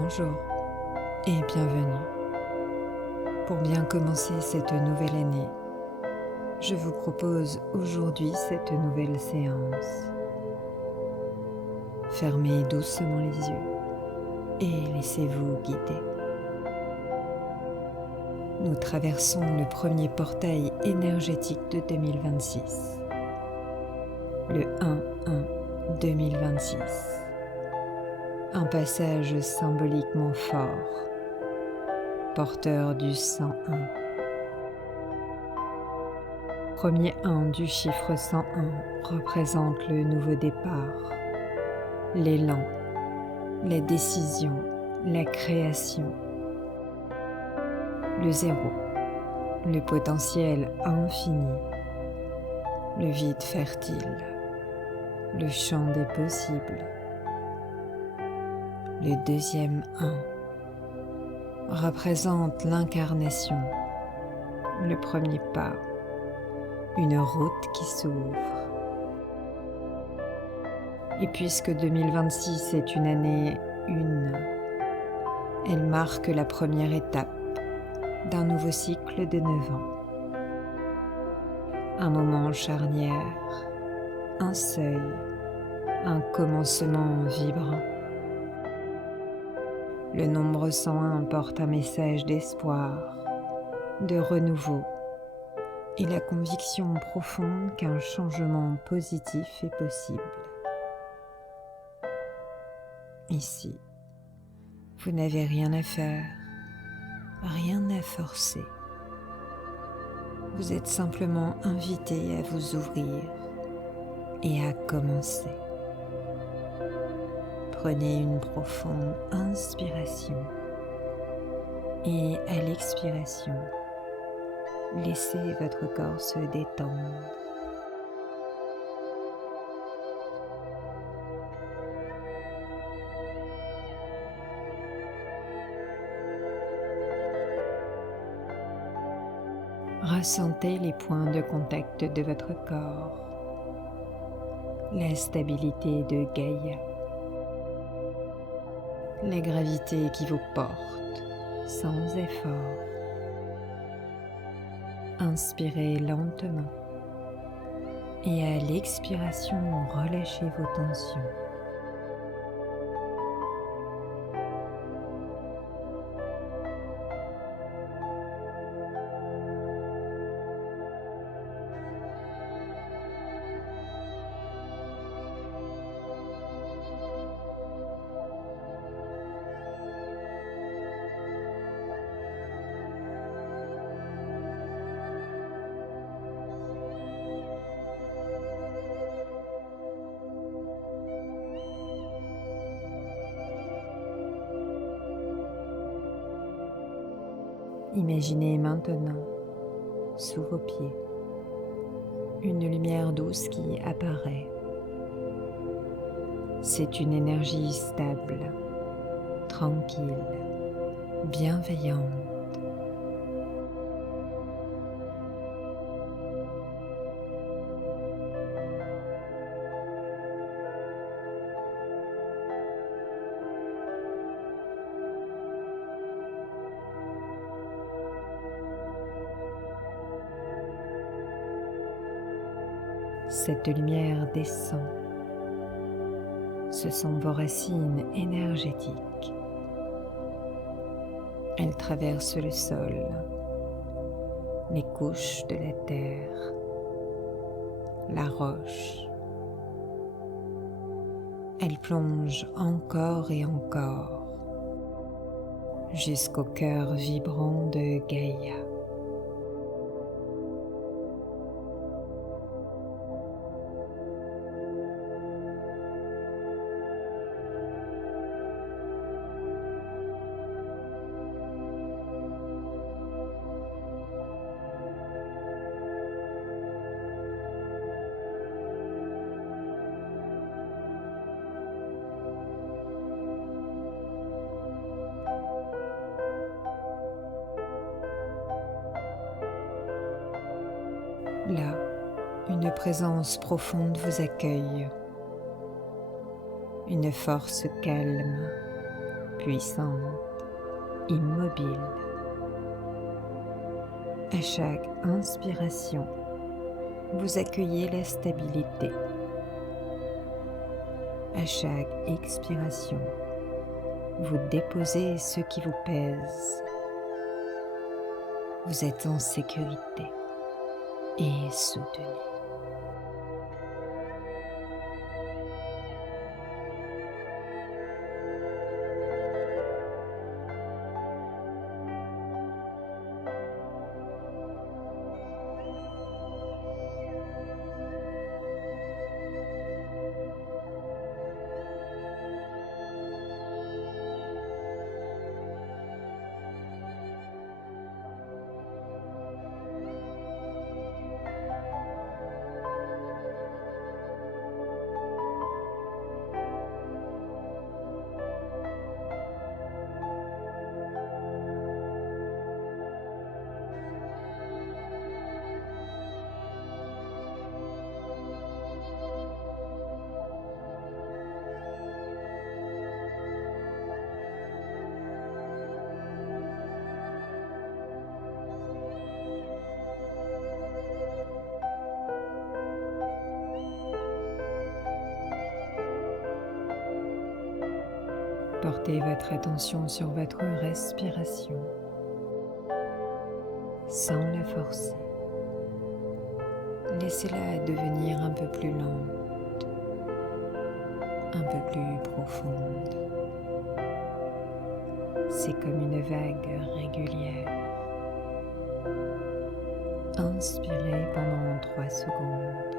Bonjour et bienvenue. Pour bien commencer cette nouvelle année, je vous propose aujourd'hui cette nouvelle séance. Fermez doucement les yeux et laissez-vous guider. Nous traversons le premier portail énergétique de 2026, le 1-1-2026. Un passage symboliquement fort, porteur du 101. Premier 1 du chiffre 101 représente le nouveau départ, l'élan, la décision, la création. Le 0, le potentiel infini, le vide fertile, le champ des possibles. Le deuxième 1 représente l'incarnation, le premier pas, une route qui s'ouvre. Et puisque 2026 est une année 1, elle marque la première étape d'un nouveau cycle de 9 ans. Un moment charnière, un seuil, un commencement vibrant. Le nombre 101 porte un message d'espoir, de renouveau et la conviction profonde qu'un changement positif est possible. Ici, vous n'avez rien à faire, rien à forcer. Vous êtes simplement invité à vous ouvrir et à commencer. Prenez une profonde inspiration et à l'expiration, laissez votre corps se détendre. Ressentez les points de contact de votre corps, la stabilité de Gaïa, la gravité qui vous porte sans effort. Inspirez lentement et à l'expiration, relâchez vos tensions. Imaginez maintenant, sous vos pieds, une lumière douce qui apparaît. C'est une énergie stable, tranquille, bienveillante. Cette lumière descend. Ce sont vos racines énergétiques. Elle traverse le sol, les couches de la terre, la roche. Elle plonge encore et encore jusqu'au cœur vibrant de Gaïa. Là, une présence profonde vous accueille, une force calme, puissante, immobile. À chaque inspiration, vous accueillez la stabilité. À chaque expiration, vous déposez ce qui vous pèse. Vous êtes en sécurité et soutenu. Portez votre attention sur votre respiration sans la forcer. Laissez-la devenir un peu plus lente, un peu plus profonde. C'est comme une vague régulière. Inspirez pendant 3 secondes.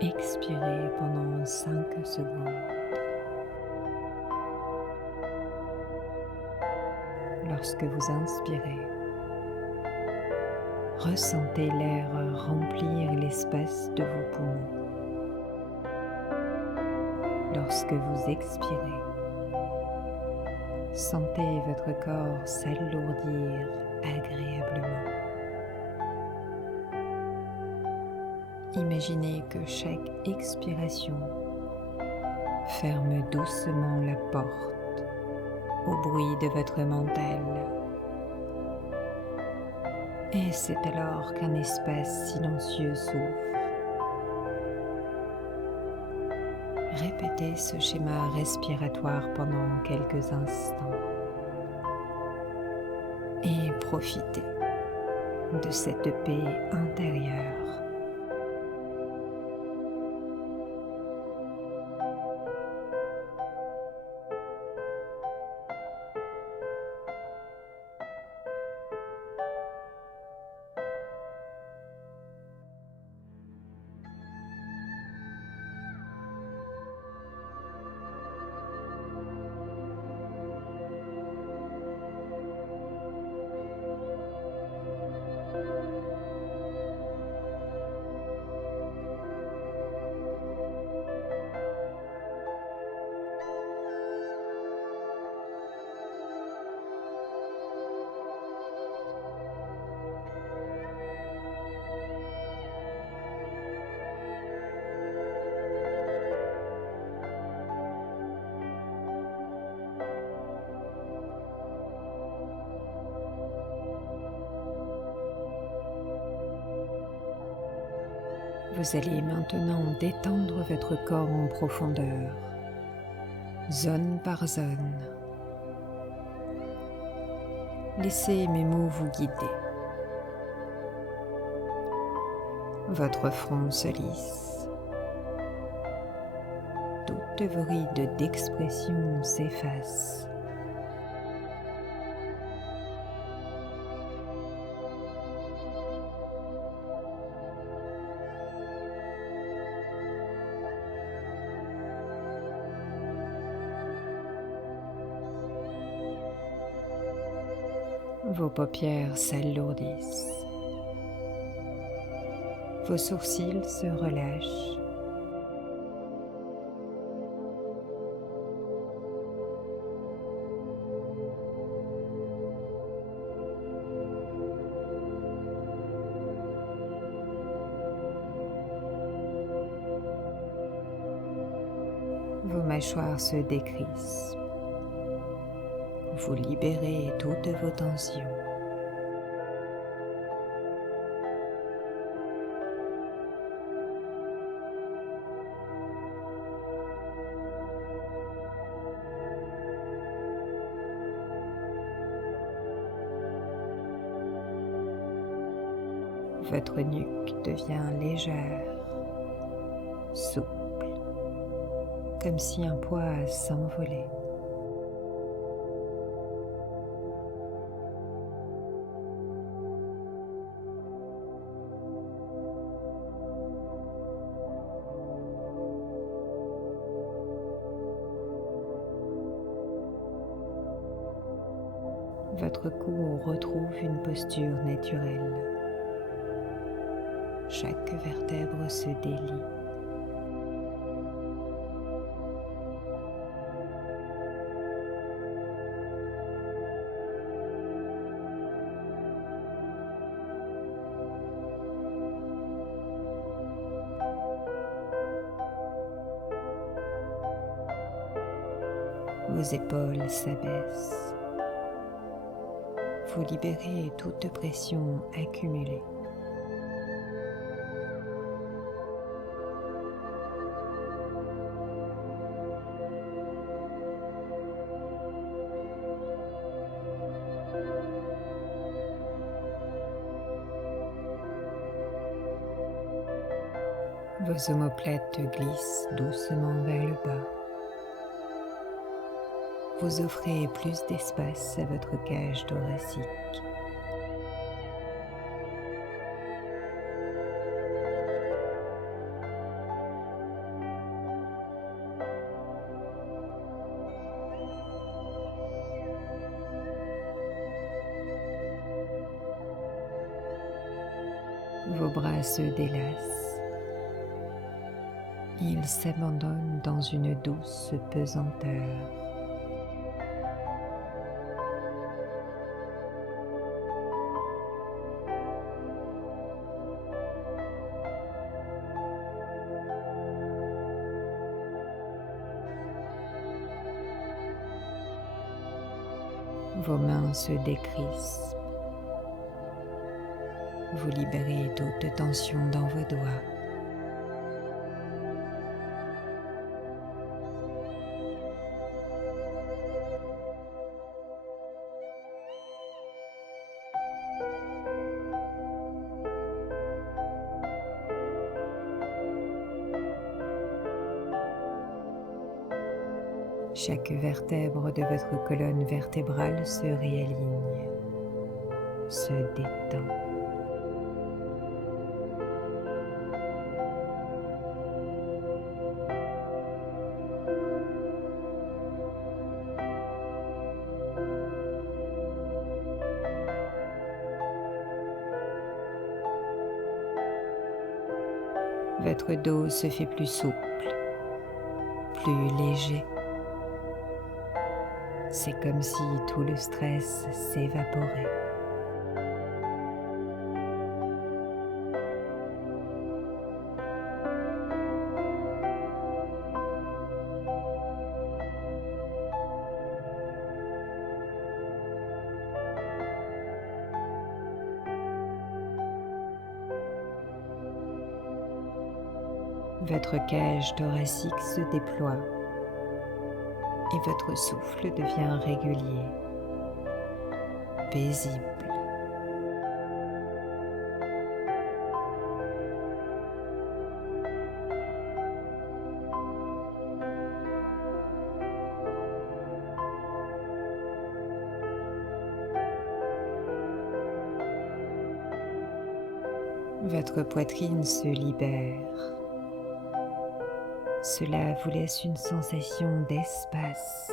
Expirez pendant 5 secondes. Lorsque vous inspirez, ressentez l'air remplir l'espace de vos poumons. Lorsque vous expirez, sentez votre corps s'alourdir agréablement. Imaginez que chaque expiration ferme doucement la porte au bruit de votre mental. Et c'est alors qu'un espace silencieux s'ouvre. Répétez ce schéma respiratoire pendant quelques instants et profitez de cette paix intérieure. Vous allez maintenant détendre votre corps en profondeur, zone par zone. Laissez mes mots vous guider. Votre front se lisse. Toutes vos rides d'expression s'effacent. Vos paupières s'alourdissent. Vos sourcils se relâchent. Vos mâchoires se décrispent. Vous libérez toutes vos tensions. Votre nuque devient légère, souple, comme si un poids s'envolait. Votre cou retrouve une posture naturelle. Chaque vertèbre se délie. Vos épaules s'abaissent. Vous libérez toute pression accumulée. Vos omoplates glissent doucement vers le bas. Vous offrez plus d'espace à votre cage thoracique. Vos bras se délassent. Ils s'abandonnent dans une douce pesanteur. Vos mains se décrispent. Vous libérez toute tension dans vos doigts. Chaque vertèbre de votre colonne vertébrale se réaligne, se détend. Votre dos se fait plus souple, plus léger. C'est comme si tout le stress s'évaporait. Votre cage thoracique se déploie et votre souffle devient régulier, paisible. Votre poitrine se libère. Cela vous laisse une sensation d'espace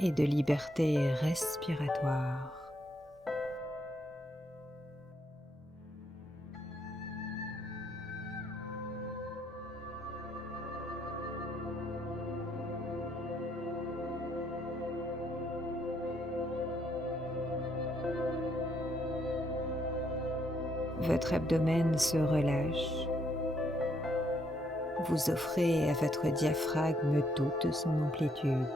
et de liberté respiratoire. Votre abdomen se relâche. Vous offrez à votre diaphragme toute son amplitude.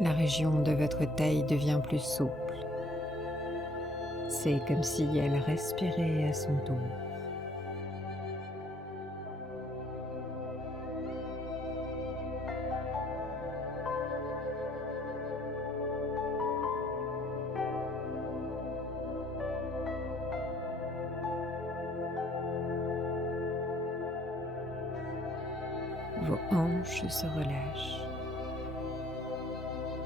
La région de votre taille devient plus souple. C'est comme si elle respirait à son tour. Vos hanches se relâchent,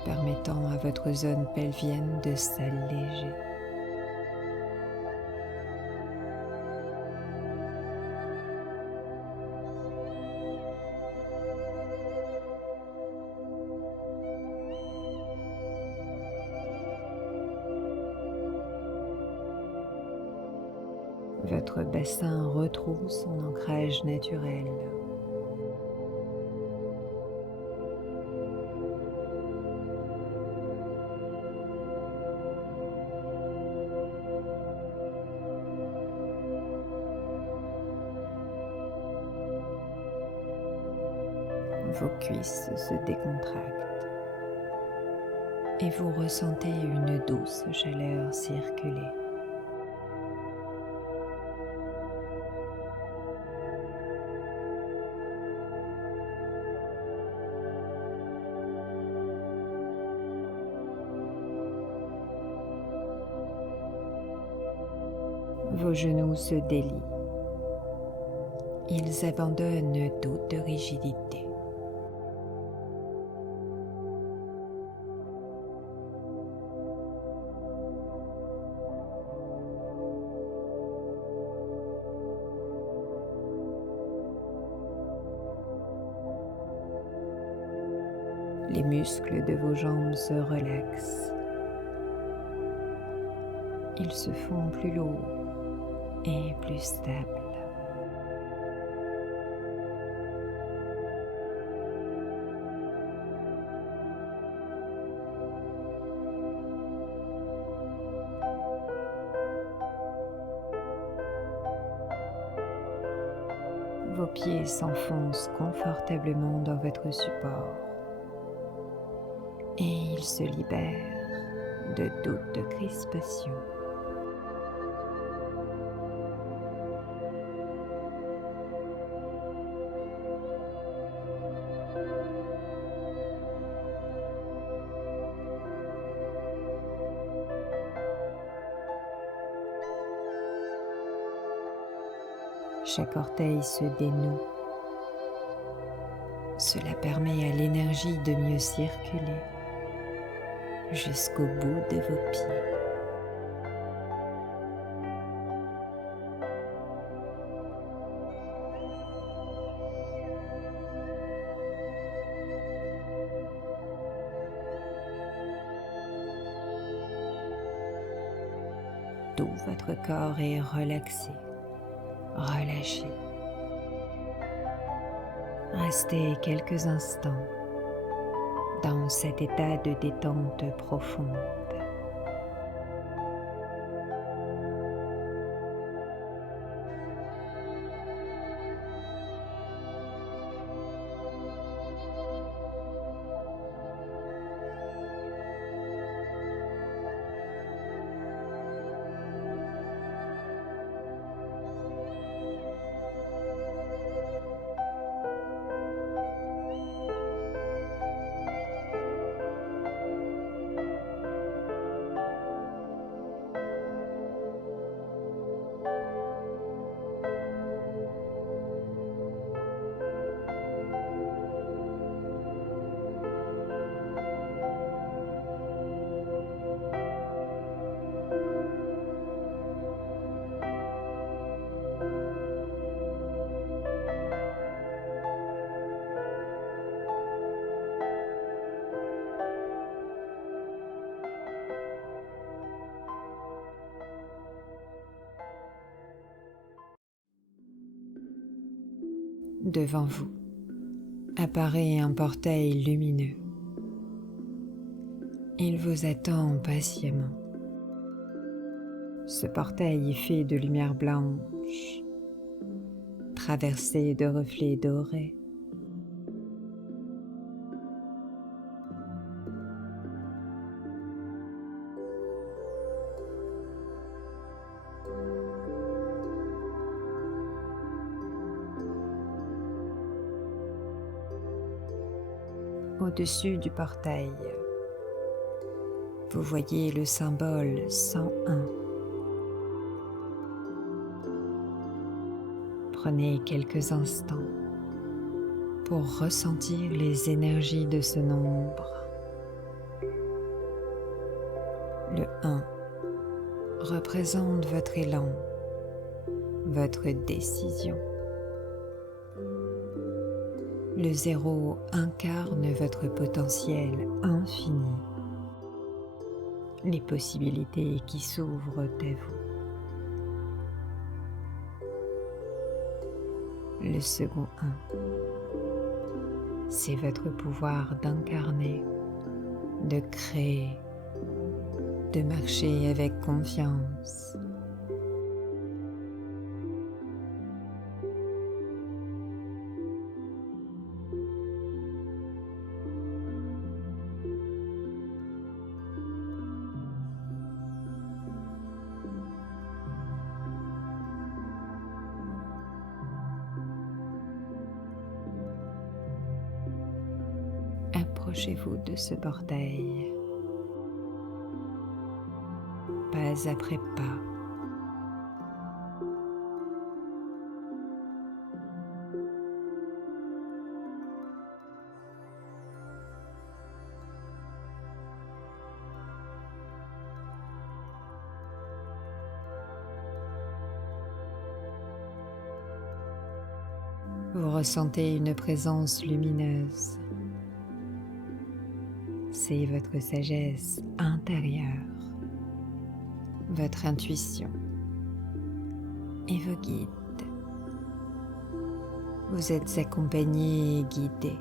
permettant à votre zone pelvienne de s'alléger. Votre bassin retrouve son ancrage naturel. Vos cuisses se décontractent et vous ressentez une douce chaleur circuler. Vos genoux se délient. Ils abandonnent toute rigidité. Les muscles de vos jambes se relaxent. Ils se font plus lourds et plus stables. Vos pieds s'enfoncent confortablement dans votre support et ils se libèrent de toute crispation. Chaque orteil se dénoue. Cela permet à l'énergie de mieux circuler jusqu'au bout de vos pieds. Tout votre corps est relaxé, relâché. Restez quelques instants dans cet état de détente profonde. Devant vous apparaît un portail lumineux. Il vous attend patiemment. Ce portail est fait de lumière blanche, traversé de reflets dorés. Au-dessus du portail, vous voyez le symbole 101. Prenez quelques instants pour ressentir les énergies de ce nombre. Le 1 représente votre élan, votre décision. Le 0 incarne votre potentiel infini, les possibilités qui s'ouvrent à vous. Le second 1, c'est votre pouvoir d'incarner, de créer, de marcher avec confiance. Approchez-vous de ce portail, pas après pas. Vous ressentez une présence lumineuse. C'est votre sagesse intérieure, votre intuition et vos guides. Vous êtes accompagné et guidé.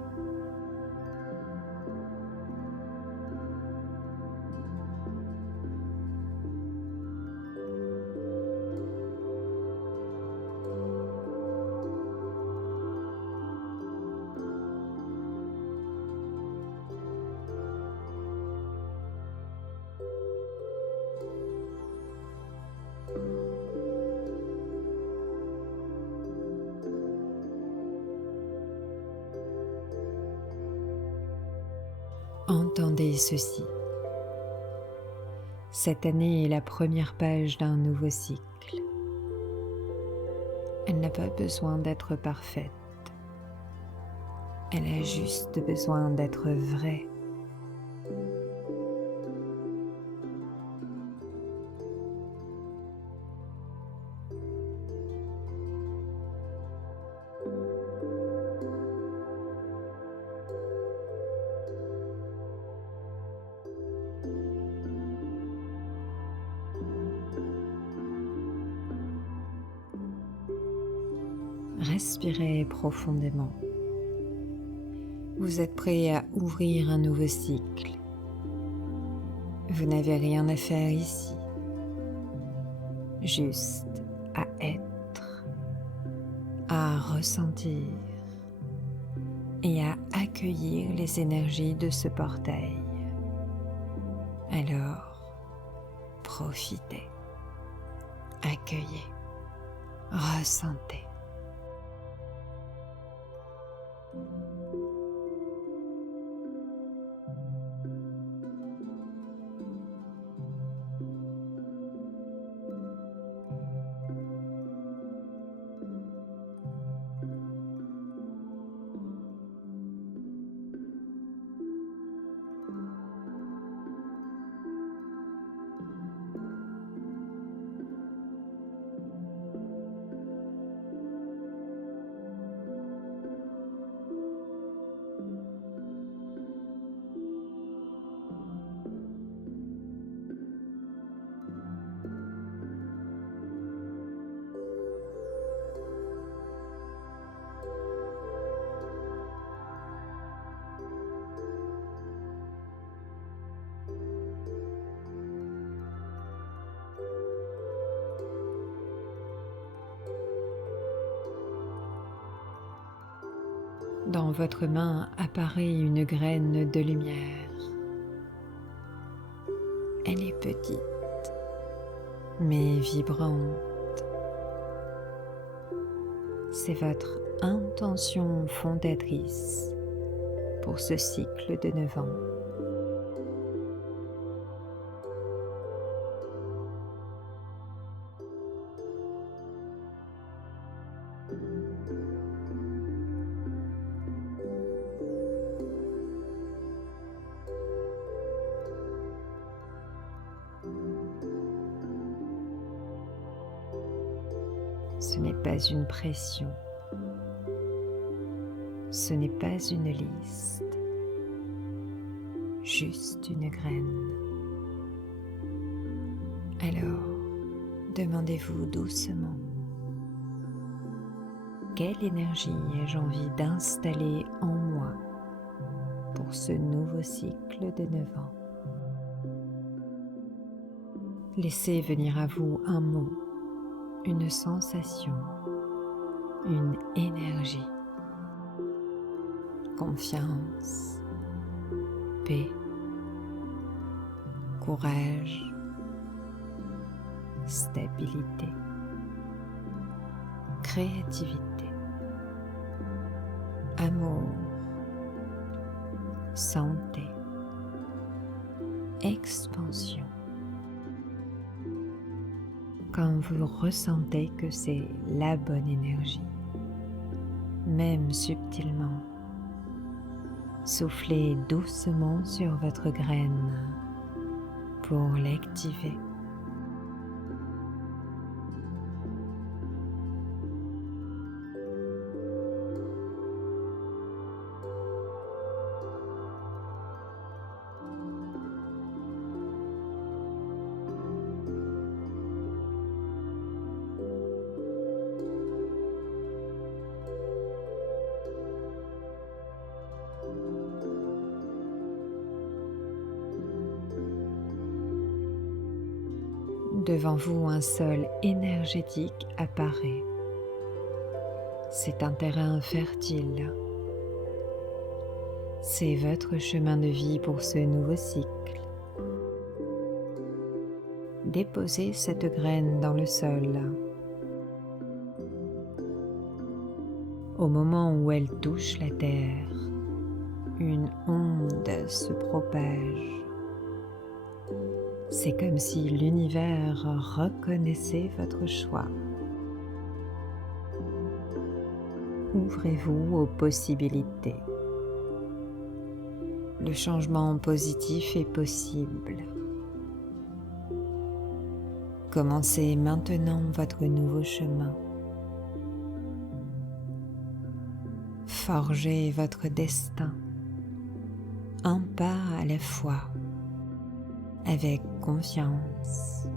Entendez ceci. Cette année est la première page d'un nouveau cycle. Elle n'a pas besoin d'être parfaite. Elle a juste besoin d'être vraie. Respirez profondément. Vous êtes prêt à ouvrir un nouveau cycle. Vous n'avez rien à faire ici, juste à être, à ressentir et à accueillir les énergies de ce portail. Alors, profitez, accueillez, ressentez. Dans votre main apparaît une graine de lumière. Elle est petite, mais vibrante. C'est votre intention fondatrice pour ce cycle de 9 ans. Ce n'est pas une pression, ce n'est pas une liste, juste une graine. Alors, demandez-vous doucement, quelle énergie ai-je envie d'installer en moi pour ce nouveau cycle de 9 ans? Laissez venir à vous un mot, une sensation, une énergie, confiance, paix, courage, stabilité, créativité, amour, santé, expansion. Quand vous ressentez que c'est la bonne énergie, même subtilement, soufflez doucement sur votre graine pour l'activer. Devant vous, un sol énergétique apparaît. C'est un terrain fertile. C'est votre chemin de vie pour ce nouveau cycle. Déposez cette graine dans le sol. Au moment où elle touche la terre, une onde se propage. C'est comme si l'univers reconnaissait votre choix. Ouvrez-vous aux possibilités. Le changement positif est possible. Commencez maintenant votre nouveau chemin. Forgez votre destin, un pas à la fois, avec confiance.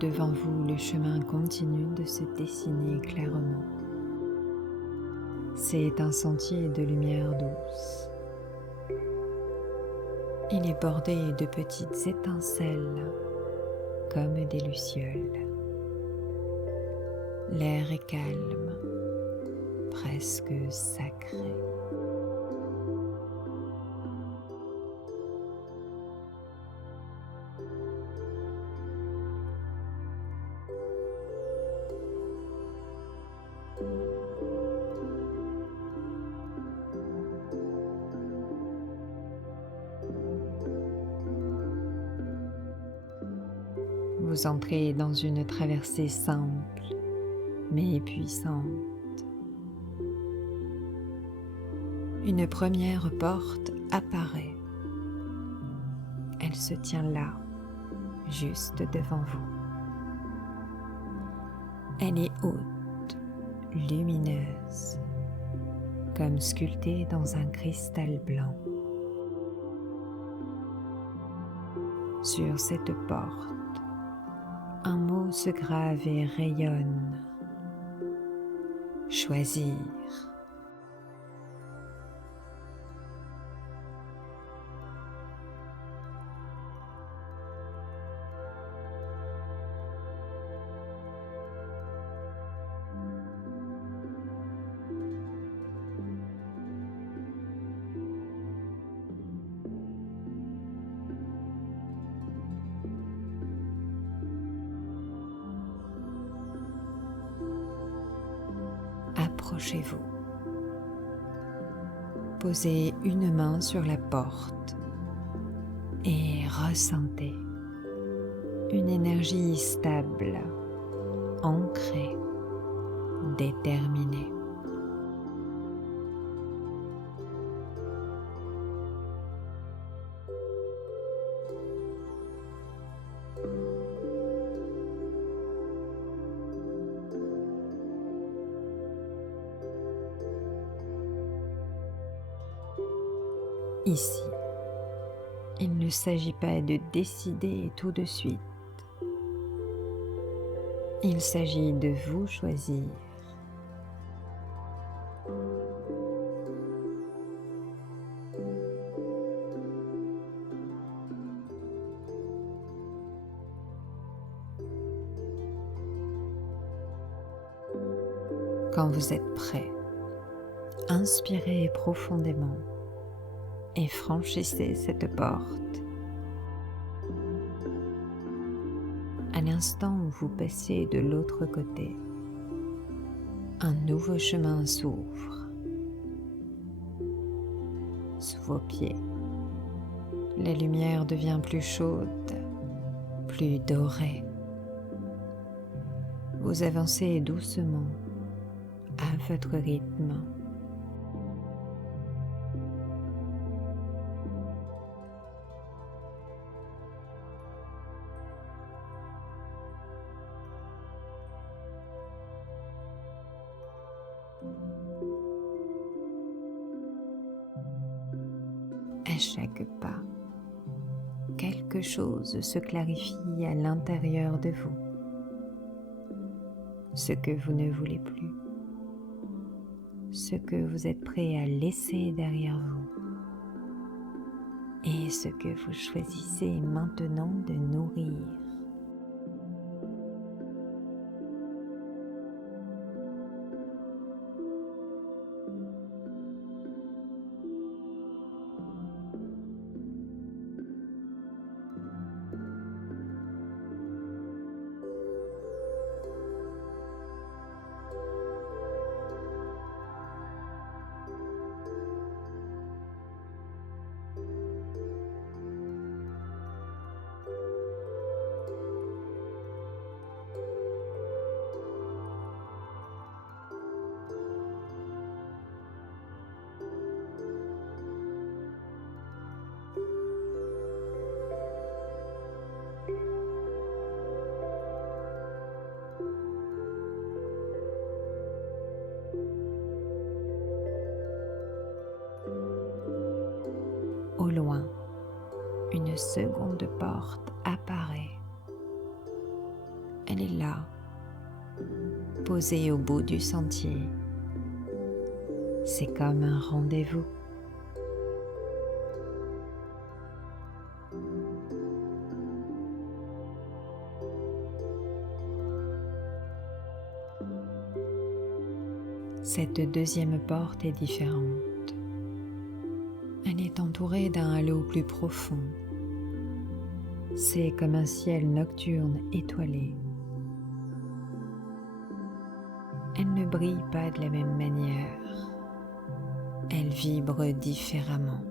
Devant vous, le chemin continue de se dessiner clairement. C'est un sentier de lumière douce. Il est bordé de petites étincelles, comme des lucioles. L'air est calme, presque sacré. vous entrez dans une traversée simple mais puissante. Une première porte apparaît. Elle se tient là, juste devant vous. Elle est haute, lumineuse, comme sculptée dans un cristal blanc. Sur cette porte, un mot se grave et rayonne. Choisir. Approchez-vous. Posez une main sur la porte et ressentez une énergie stable, ancrée, déterminée. Ici, il ne s'agit pas de décider tout de suite. Il s'agit de vous choisir. Quand vous êtes prêt, inspirez profondément et franchissez cette porte. À l'instant où vous passez de l'autre côté, un nouveau chemin s'ouvre. Sous vos pieds, la lumière devient plus chaude, plus dorée. Vous avancez doucement, à votre rythme. À chaque pas, quelque chose se clarifie à l'intérieur de vous. Ce que vous ne voulez plus, ce que vous êtes prêt à laisser derrière vous et ce que vous choisissez maintenant de nourrir. Au loin, une seconde porte apparaît. Elle est là, posée au bout du sentier. C'est comme un rendez-vous. Cette deuxième porte est différente. Elle est entourée d'un halo plus profond. C'est comme un ciel nocturne étoilé. Elle ne brille pas de la même manière. Elle vibre différemment.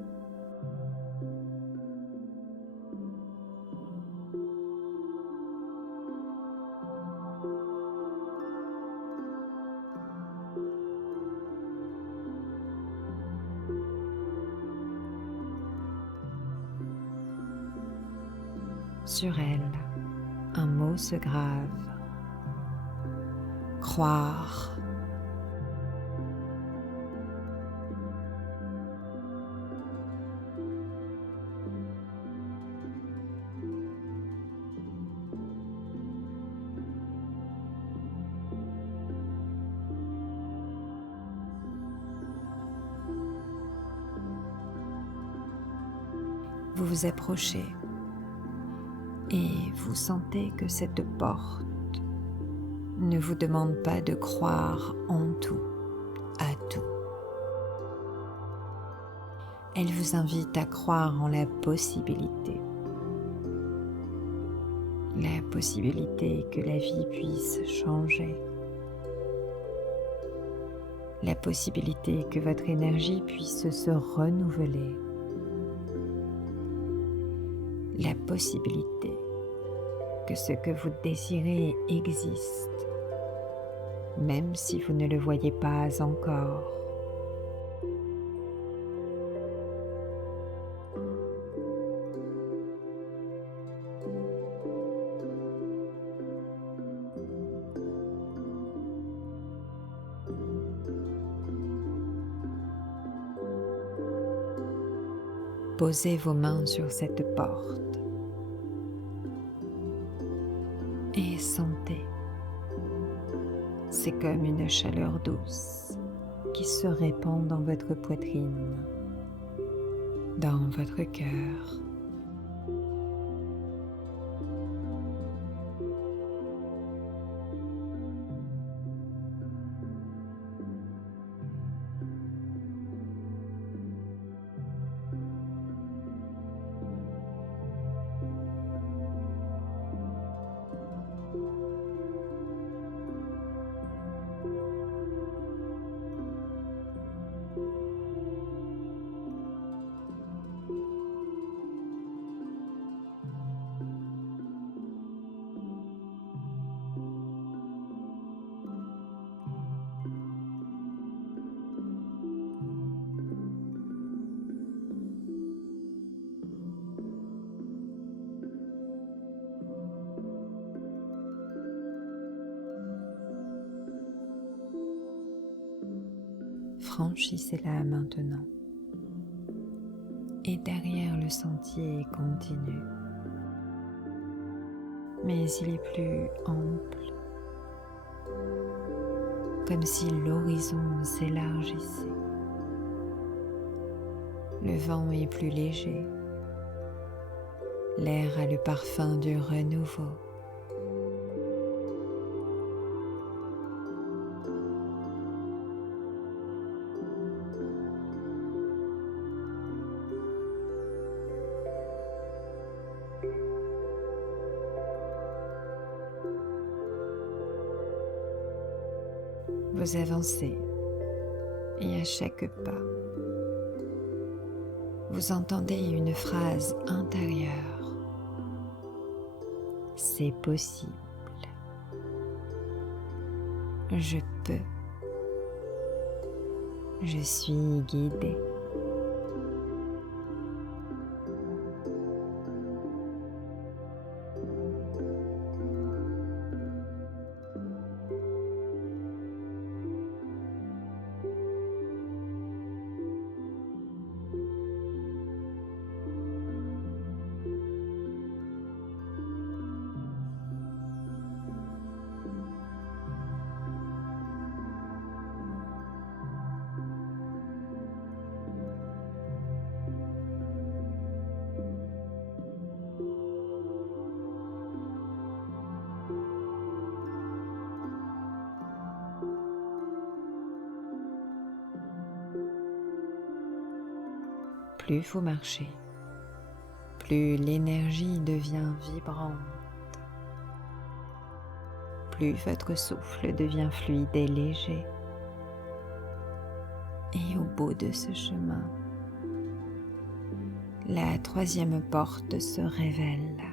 Sur elle, un mot se grave. Croire. Vous vous approchez et vous sentez que cette porte ne vous demande pas de croire en tout, à tout. Elle vous invite à croire en la possibilité que la vie puisse changer, la possibilité que votre énergie puisse se renouveler, la possibilité que ce que vous désirez existe, même si vous ne le voyez pas encore. Posez vos mains sur cette porte et sentez. C'est comme une chaleur douce qui se répand dans votre poitrine, dans votre cœur. Franchissez-la maintenant. Et derrière le sentier continue. Mais il est plus ample, comme si l'horizon s'élargissait. Le vent est plus léger. L'air a le parfum du renouveau. Vous avancez et à chaque pas, vous entendez une phrase intérieure. C'est possible. Je peux. Je suis guidée. Plus vous marchez, plus l'énergie devient vibrante, plus votre souffle devient fluide et léger. Et au bout de ce chemin, la troisième porte se révèle.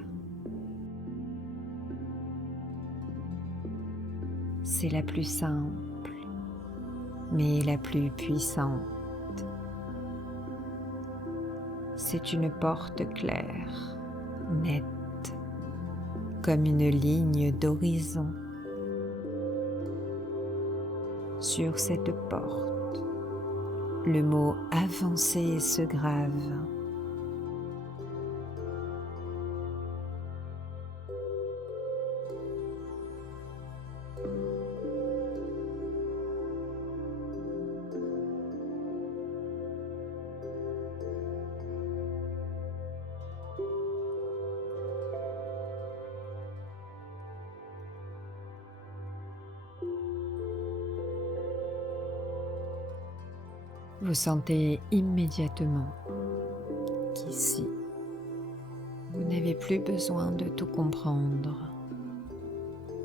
C'est la plus simple, mais la plus puissante. C'est une porte claire, nette, comme une ligne d'horizon sur cette porte. Le mot avancer se grave. Vous sentez immédiatement qu'ici, vous n'avez plus besoin de tout comprendre,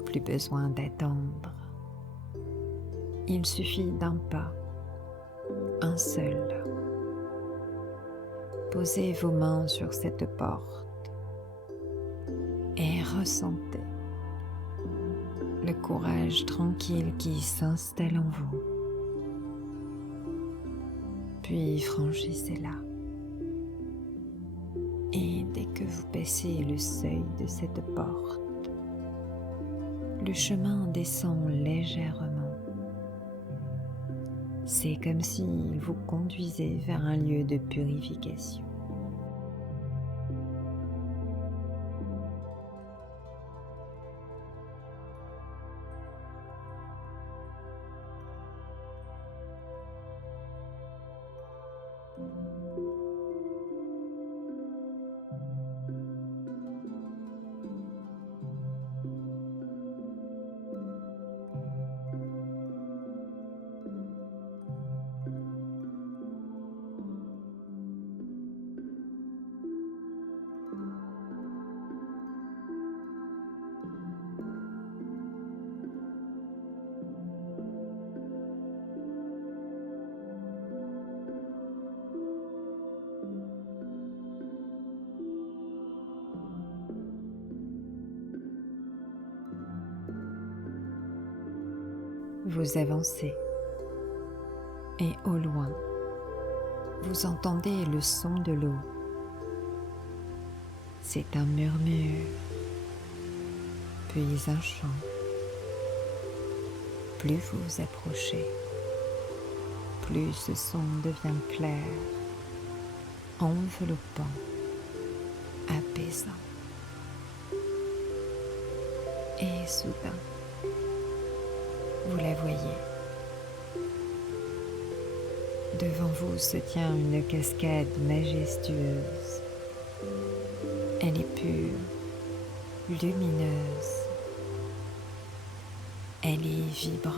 plus besoin d'attendre. Il suffit d'un pas, un seul. Posez vos mains sur cette porte et ressentez le courage tranquille qui s'installe en vous. Puis franchissez-la. Et dès que vous passez le seuil de cette porte, le chemin descend légèrement. C'est comme s'il vous conduisait vers un lieu de purification. Vous avancez et au loin, vous entendez le son de l'eau. C'est un murmure, puis un chant. Plus vous vous approchez, plus ce son devient clair, enveloppant, apaisant. Et soudain, vous la voyez. Devant vous se tient une cascade majestueuse. Elle est pure, lumineuse. Elle est vibrante.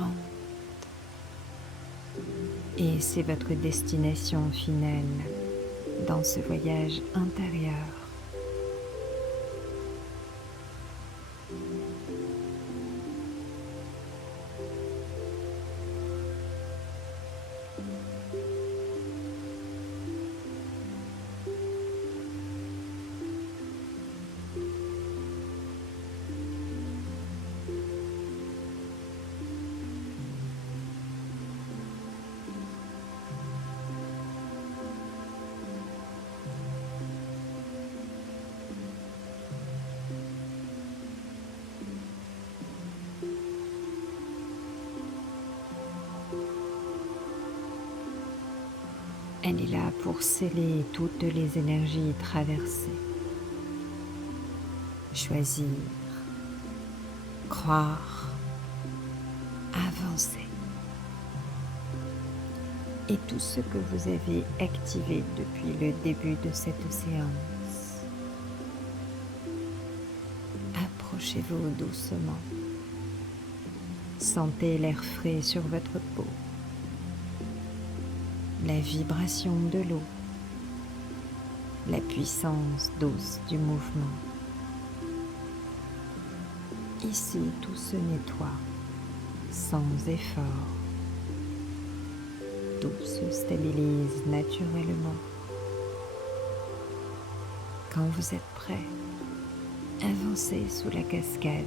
Et c'est votre destination finale dans ce voyage intérieur. Elle est là pour sceller toutes les énergies traversées. Choisir, croire, avancer. Et tout ce que vous avez activé depuis le début de cette séance. Approchez-vous doucement. Sentez l'air frais sur votre peau. La vibration de l'eau, la puissance douce du mouvement. Ici, tout se nettoie, sans effort. Tout se stabilise naturellement. Quand vous êtes prêt, avancez sous la cascade.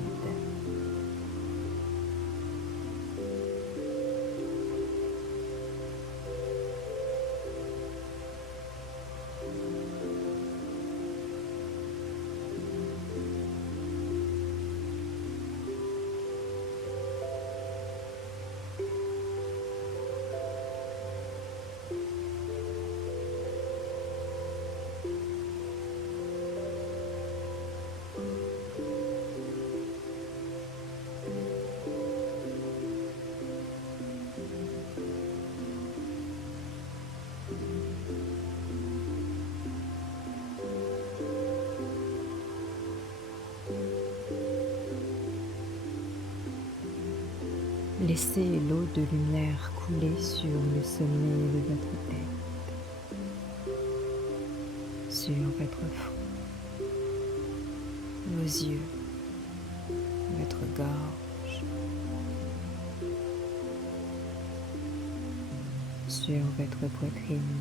Laissez l'eau de lumière couler sur le sommet de votre tête, sur votre front, vos yeux, votre gorge, sur votre poitrine,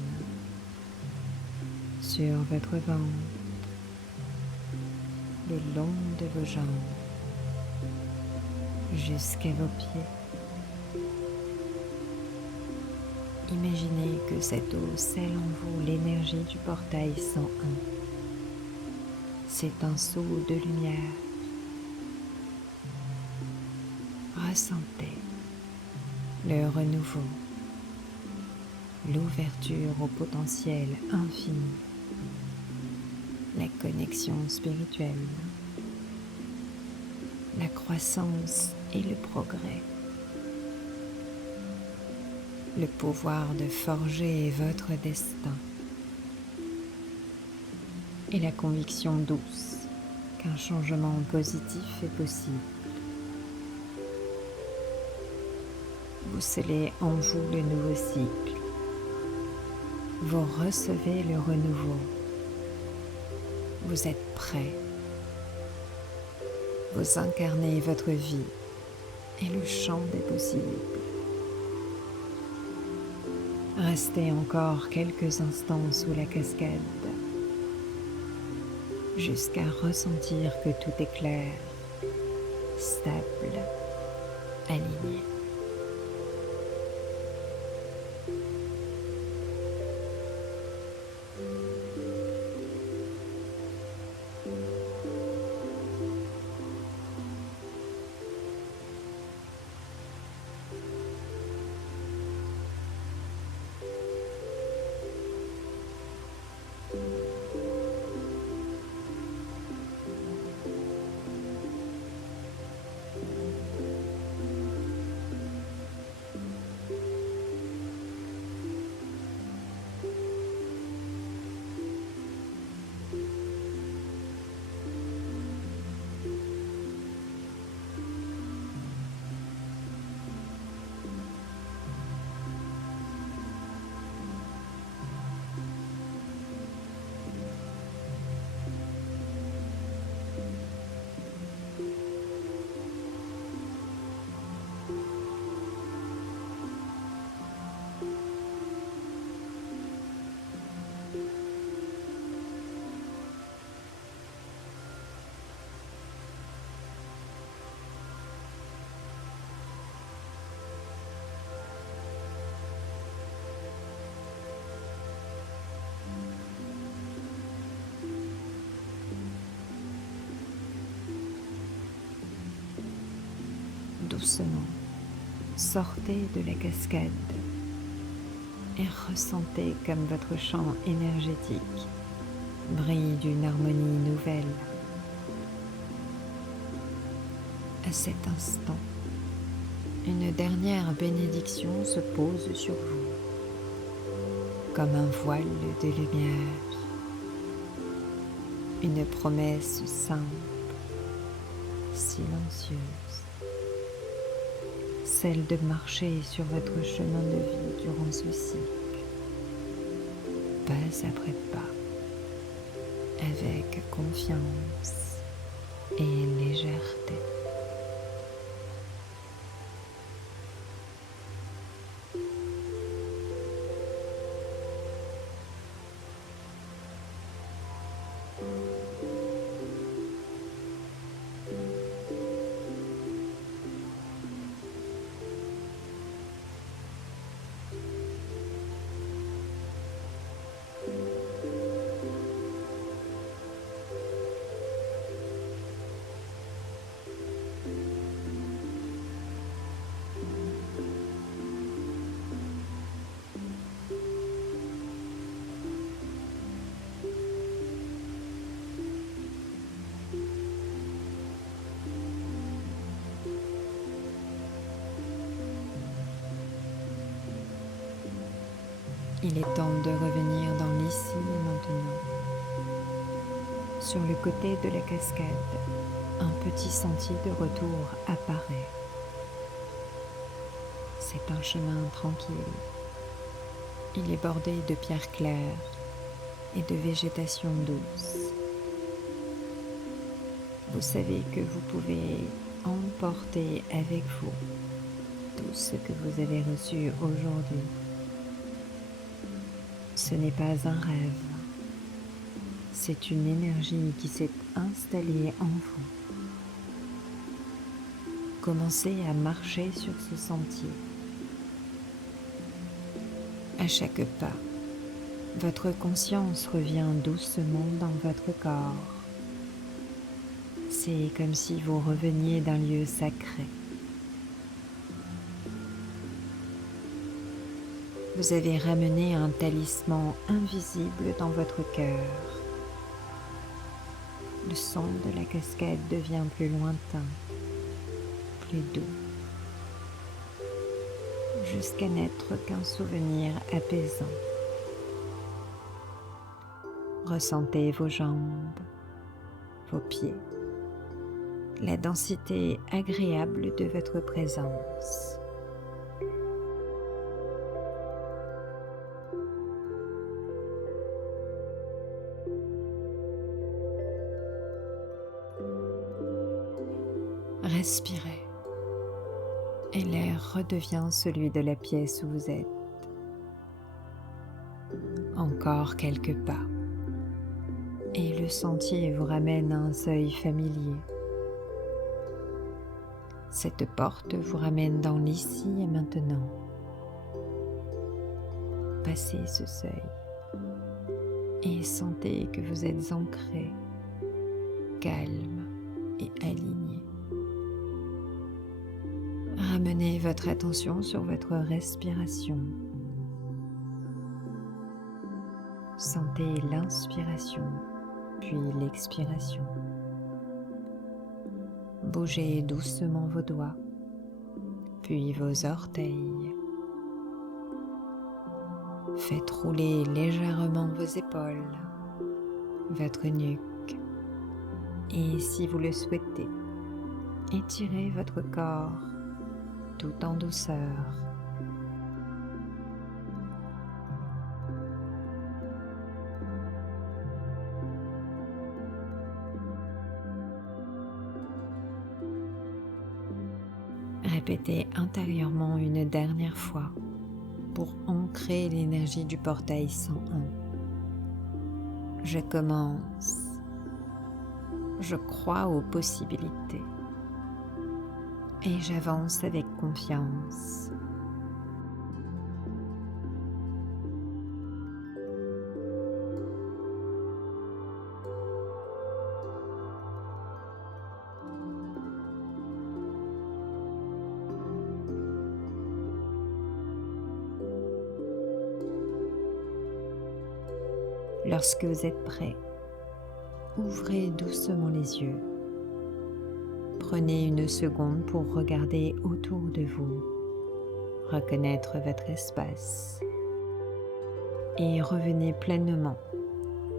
sur votre ventre, le long de vos jambes, jusqu'à vos pieds. Imaginez que cette eau scelle en vous l'énergie du portail 101. C'est un seau de lumière. Ressentez le renouveau, l'ouverture au potentiel infini, la connexion spirituelle, la croissance et le progrès, le pouvoir de forger votre destin et la conviction douce qu'un changement positif est possible. Vous scellez en vous le nouveau cycle. Vous recevez le renouveau. Vous êtes prêt. Vous incarnez votre vie et le champ des possibles. Restez encore quelques instants sous la cascade jusqu'à ressentir que tout est clair, stable, aligné. Doucement, sortez de la cascade et ressentez comme votre champ énergétique brille d'une harmonie nouvelle. À cet instant, une dernière bénédiction se pose sur vous, comme un voile de lumière, une promesse simple, silencieuse, celle de marcher sur votre chemin de vie durant ce cycle, pas après pas, avec confiance et légèreté. Il est temps de revenir dans l'ici et maintenant. Sur le côté de la cascade, un petit sentier de retour apparaît. C'est un chemin tranquille. Il est bordé de pierres claires et de végétation douce. Vous savez que vous pouvez emporter avec vous tout ce que vous avez reçu aujourd'hui. Ce n'est pas un rêve, c'est une énergie qui s'est installée en vous. Commencez à marcher sur ce sentier. À chaque pas, votre conscience revient doucement dans votre corps. C'est comme si vous reveniez d'un lieu sacré. Vous avez ramené un talisman invisible dans votre cœur. Le son de la cascade devient plus lointain, plus doux, jusqu'à n'être qu'un souvenir apaisant. Ressentez vos jambes, vos pieds, la densité agréable de votre présence. Respirez et l'air redevient celui de la pièce où vous êtes. Encore quelques pas et le sentier vous ramène à un seuil familier. Cette porte vous ramène dans l'ici et maintenant. Passez ce seuil et sentez que vous êtes ancré, calme et aligné. Ramenez votre attention sur votre respiration. Sentez l'inspiration, puis l'expiration. Bougez doucement vos doigts, puis vos orteils. Faites rouler légèrement vos épaules, votre nuque, et si vous le souhaitez, étirez votre corps tout en douceur. Répétez intérieurement une dernière fois pour ancrer l'énergie du portail 101. Je commence. Je crois aux possibilités. Et j'avance avec confiance. Lorsque vous êtes prêt, ouvrez doucement les yeux. Prenez une seconde pour regarder autour de vous, reconnaître votre espace et revenez pleinement,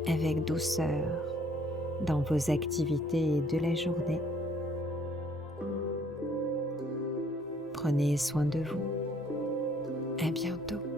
avec douceur, dans vos activités de la journée. Prenez soin de vous. À bientôt.